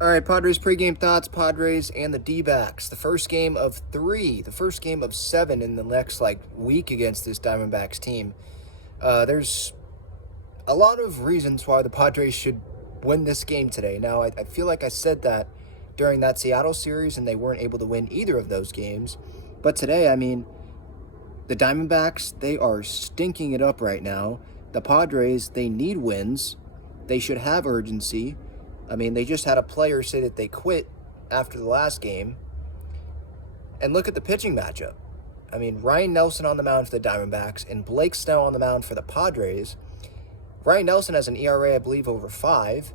All right, Padres pregame thoughts, Padres and the D-backs. The first game of 3, the first game of 7 in the next week against this Diamondbacks team. There's a lot of reasons why the Padres should win this game today. Now, I feel like I said that during that Seattle series and they weren't able to win either of those games. But today, the Diamondbacks, they are stinking it up right now. The Padres, they need wins. They should have urgency. They just had a player say that they quit after the last game. And look at the pitching matchup. Ryan Nelson on the mound for the Diamondbacks and Blake Snell on the mound for the Padres. Ryan Nelson has an ERA, I believe, over 5,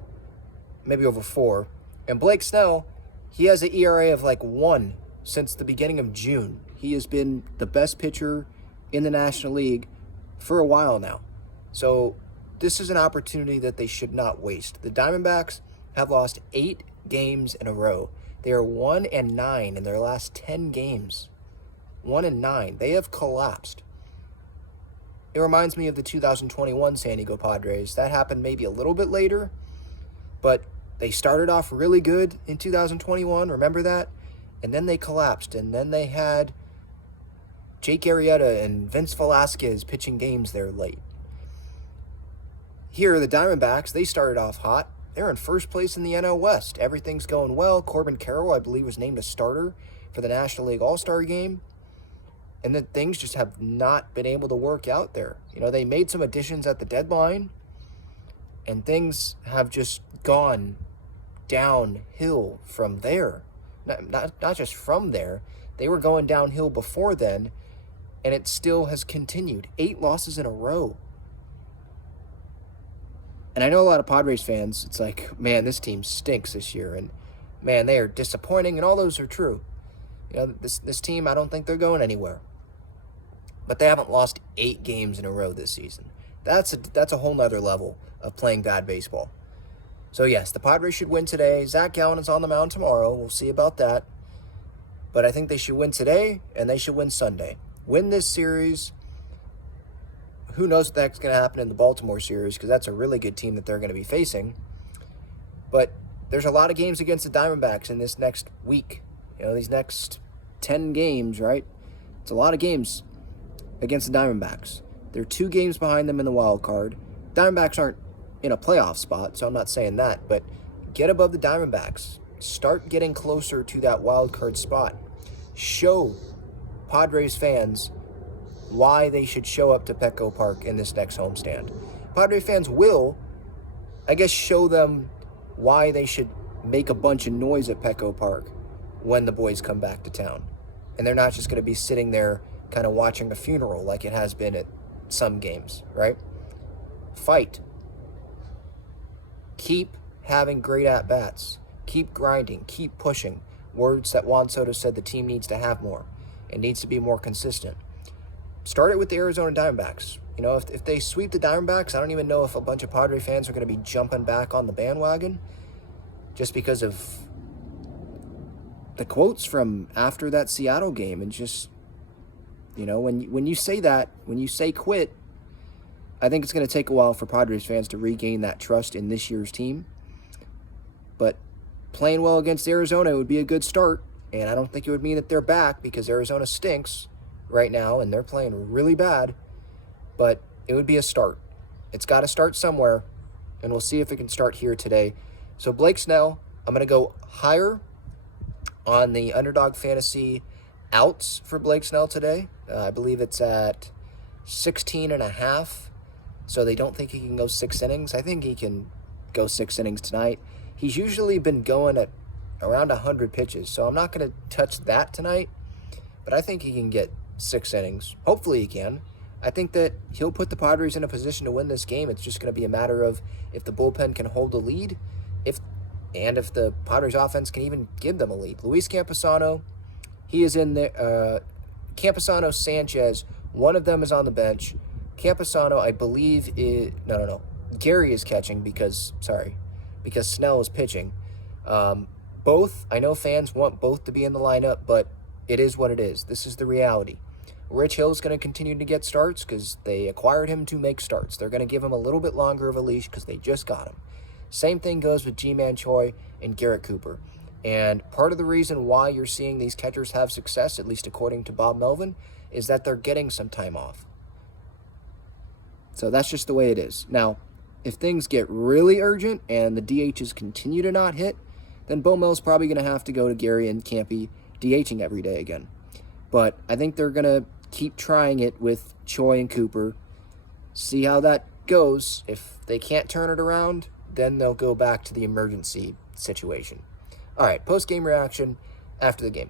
maybe over 4. And Blake Snell, he has an ERA of 1 since the beginning of June. He has been the best pitcher in the National League for a while now. So this is an opportunity that they should not waste. The Diamondbacks have lost 8 games in a row. They are 1-9 in their last 10 games. 1-9. They have collapsed. It reminds me of the 2021 San Diego Padres. That happened maybe a little bit later, but they started off really good in 2021. Remember that? And then they collapsed. And then they had Jake Arrieta and Vince Velasquez pitching games there late. Here, the Diamondbacks, they started off hot. They're in first place in the NL West. Everything's going well. Corbin Carroll, I believe, was named a starter for the National League All-Star game. And then things just have not been able to work out there. They made some additions at the deadline, and things have just gone downhill from there. Not just from there. They were going downhill before then, and it still has continued. 8 losses in a row. And I know a lot of Padres fans, it's like, man, this team stinks this year. And, man, they are disappointing, and all those are true. This team, I don't think they're going anywhere. But they haven't lost 8 games in a row this season. That's a whole nother level of playing bad baseball. So, yes, the Padres should win today. Zach Gallen is on the mound tomorrow. We'll see about that. But I think they should win today, and they should win Sunday. Win this series. Who knows what that's going to happen in the Baltimore series, because that's a really good team that they're going to be facing. But there's a lot of games against the Diamondbacks in this next week. These next 10 games, right? It's a lot of games against the Diamondbacks. They're 2 games behind them in the wild card. Diamondbacks aren't in a playoff spot, so I'm not saying that. But get above the Diamondbacks. Start getting closer to that wild card spot. Show Padres fans why they should show up to Petco Park in this next homestand. Padre fans will, show them why they should make a bunch of noise at Petco Park when the boys come back to town. And they're not just going to be sitting there kind of watching a funeral like it has been at some games, right? Fight. Keep having great at-bats. Keep grinding. Keep pushing. Words that Juan Soto said the team needs to have more. It needs to be more consistent. Start it with the Arizona Diamondbacks. If they sweep the Diamondbacks, I don't even know if a bunch of Padre fans are going to be jumping back on the bandwagon just because of the quotes from after that Seattle game. And just, when you say that, when you say quit, I think it's going to take a while for Padres fans to regain that trust in this year's team. But playing well against Arizona would be a good start, and I don't think it would mean that they're back, because Arizona stinks right now, and they're playing really bad, but it would be a start. It's got to start somewhere, and we'll see if it can start here today. So Blake Snell, I'm going to go higher on the Underdog Fantasy outs for Blake Snell today. I believe it's at 16.5, so they don't think he can go 6 innings. I think he can go 6 innings tonight. He's usually been going at around 100 pitches, so I'm not going to touch that tonight, but I think he can get 6 innings. Hopefully he can. I think that he'll put the Padres in a position to win this game. It's just going to be a matter of if the bullpen can hold the lead, if the Padres offense can even give them a lead. Luis Camposano, he is in there. Camposano, Sanchez, one of them is on the bench. Camposano, I believe, no. Gary is catching because Snell is pitching. Both, I know fans want both to be in the lineup, but it is what it is. This is the reality. Rich Hill's going to continue to get starts because they acquired him to make starts. They're going to give him a little bit longer of a leash because they just got him. Same thing goes with G-Man Choi and Garrett Cooper. And part of the reason why you're seeing these catchers have success, at least according to Bob Melvin, is that they're getting some time off. So that's just the way it is. Now, if things get really urgent and the DHs continue to not hit, then Bo Mel's probably going to have to go to Gary and Campy DHing every day again. But I think they're going to keep trying it with Choi and Cooper, see how that goes. If they can't turn it around, then they'll go back to the emergency situation. All right, post-game reaction after the game.